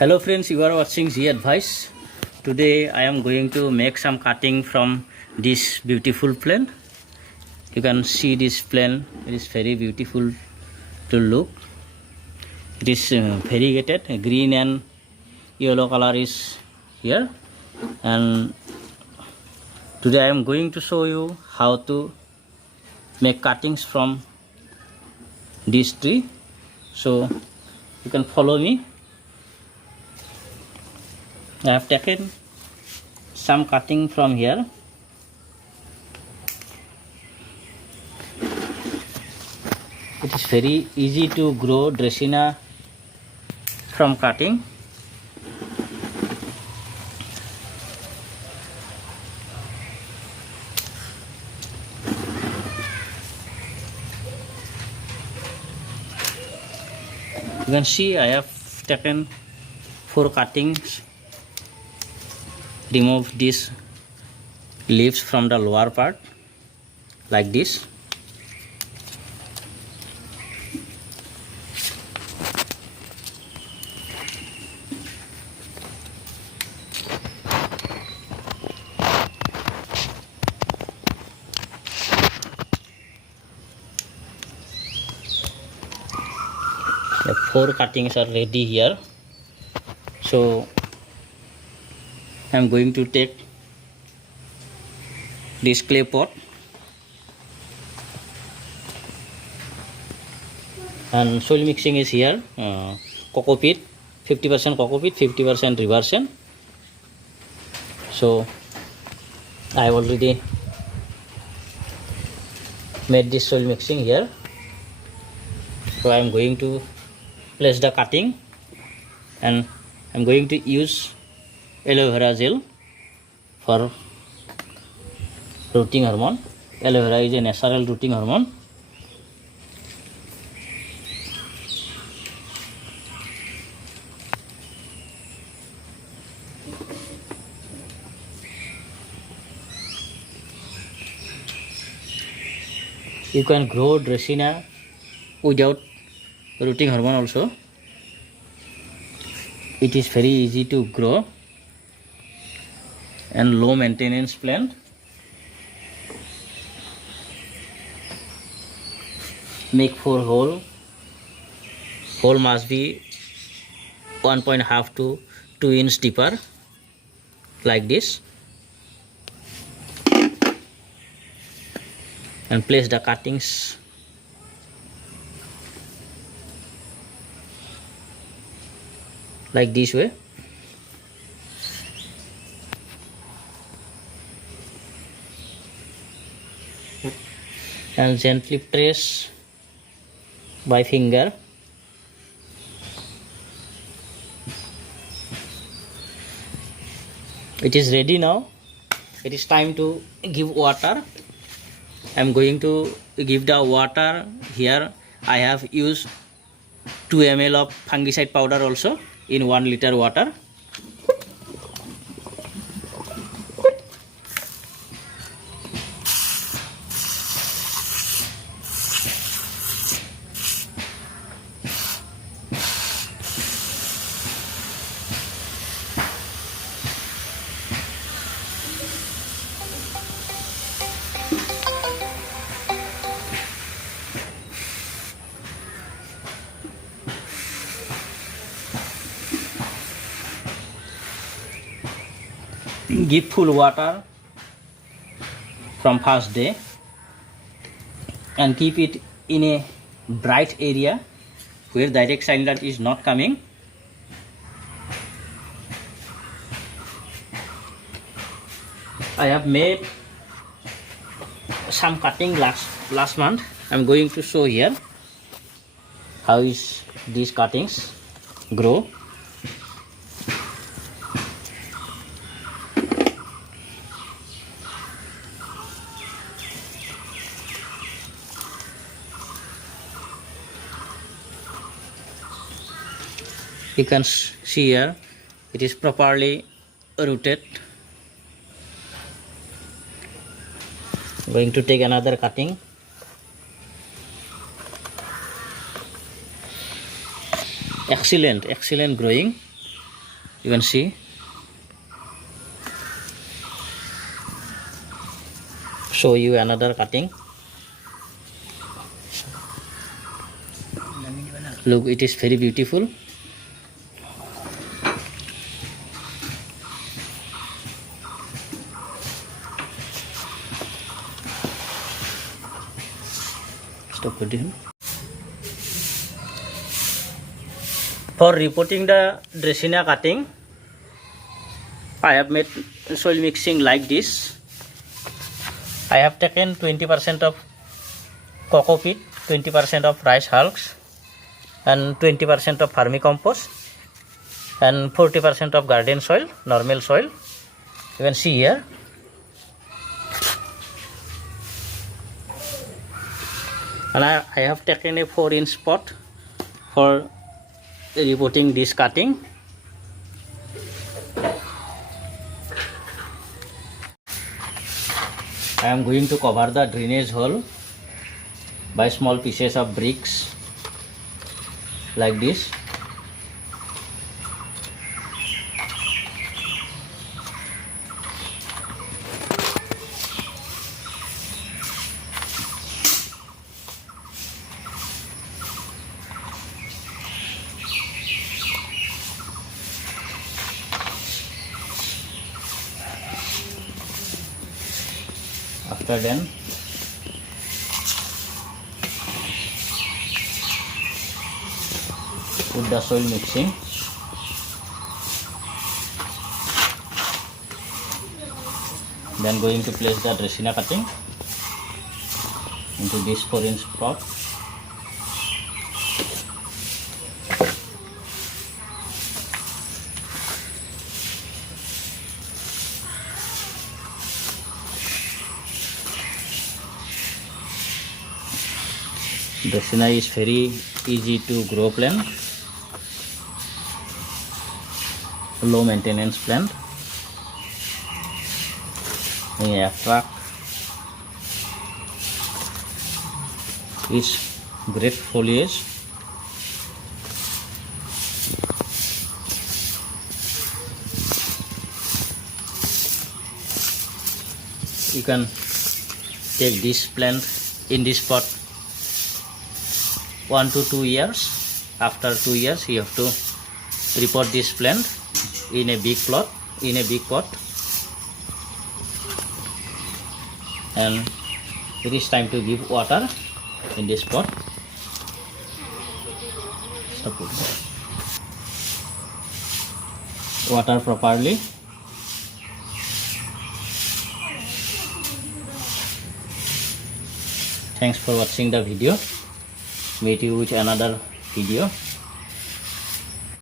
Hello friends, you are watching Z Advice. Today I am going to make some cutting from this beautiful plant. You can see this plant, it is very beautiful to look. It is variegated, green and yellow color is here. And today I am going to show you how to make cuttings from this tree. So you can follow me. I have taken some cutting from here. It is very easy to grow Dracena from cutting. You can see I have taken 4 cuttings. Remove these leaves from the lower part like this. The 4 cuttings are ready here. So I am going to take this clay pot and soil mixing is here. Coco peat, 50% coco peat, 50% reversion. So I have already made this soil mixing here. So I am going to place the cutting and I am going to use aloe vera gel for rooting hormone. Aloe vera is a natural rooting hormone. You can grow Dracena without rooting hormone also. It is very easy to grow and low maintenance plant. Make 4 hole. Hole must be 1.5 to 2 inch deeper like this, and place the cuttings like this way. And gently press by finger. It is ready now. It is time to give water. I am going to give the water here. I have used 2 ml of fungicide powder also in 1 liter water. Give full water from first day and keep it in a bright area where direct sunlight is not coming. I have made some cutting last month. I am going to show here how is these cuttings grow. You can see here it is properly rooted. I'm going to take another cutting. Excellent growing. You can see. Show you another cutting. Look, it is very beautiful. Stop putting. For reporting the Dracena cutting, I have made soil mixing like this. I have taken 20% of coco peat, 20% of rice hulks, and 20% of vermicompost, and 40% of garden soil, normal soil. You can see here. And I have taken a 4-inch pot for reporting this cutting. I am going to cover the drainage hole by small pieces of bricks like this. After then, put the soil mixing. Then going to place the Dracena cutting into this 4-inch pot. Dracena is very easy to grow plant, low maintenance plant. We attract its great foliage. You can take this plant in this pot 1 to 2 years. After 2 years, you have to repot this plant in a big plot, in a big pot, and it is time to give water in this pot. Stop it. Water properly. Thanks for watching the video. Meet you with another video.